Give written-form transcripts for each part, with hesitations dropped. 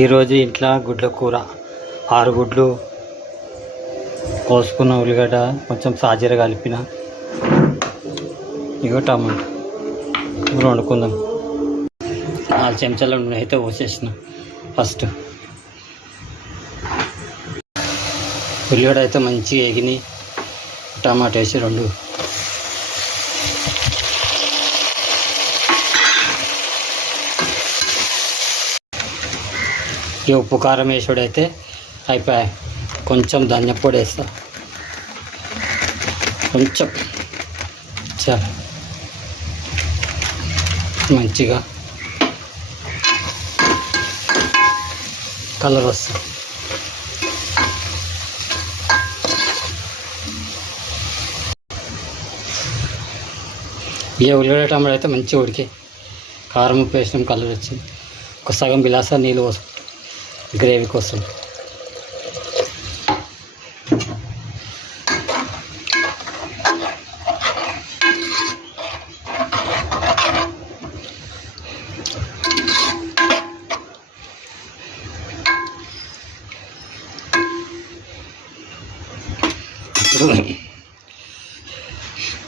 ఈరోజు ఇంట్లో గుడ్ల కూర 6 గుడ్లు కోసుకున్న ఉల్లిగడ్డ కొంచెం సాజీర కలిపిన ఇగో టమాటా ఇప్పుడు వండుకుందాం. 4 చెంచాల నూనె అయితే పోసేసిన. ఫస్ట్ ఉల్లిగడ్డ అయితే మంచిగా ఎగిని టమాటా వేసి 2 ఈ ఉప్పు కారం వేసుడైతే అయిపోయాయి. కొంచెం ధనియా పొడి వేస్తా, కొంచెం చాలా మంచిగా కలర్ వస్తుంది. ఈ ఉల్లిగడ్డ టమాటా అయితే మంచిగా ఉడికి కారం ఉప్పు వేసినాం, కలర్ వచ్చింది. ఒక సగం గిలాసా నీళ్ళు పోసుకుంటాం గ్రేవీ కోసం.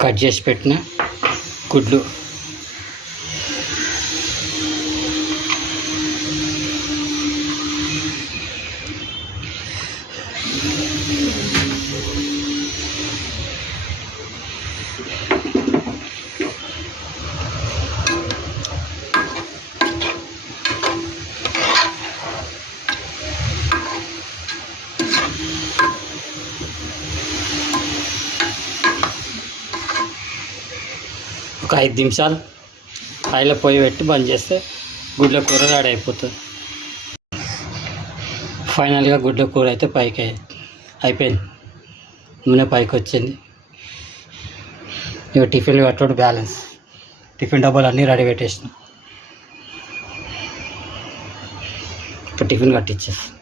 కట్ చేసి పెట్టిన గుడ్లు ఒక 5 నిమిషాలు ఆయిల్లో పొయ్యి పెట్టి బంద్ చేస్తే గుడ్ల కూర రెడీ అయిపోతుంది. ఫైనల్గా గుడ్ల కూర అయితే పైకి అయిపోయింది. నూనె పైకి వచ్చింది. ఇక టిఫిన్లు కట్టడం బ్యాలెన్స్. టిఫిన్ డబ్బాలు అన్నీ రెడీ పెట్టేసిన. ఇప్పుడు టిఫిన్ కట్టించేస్తాను.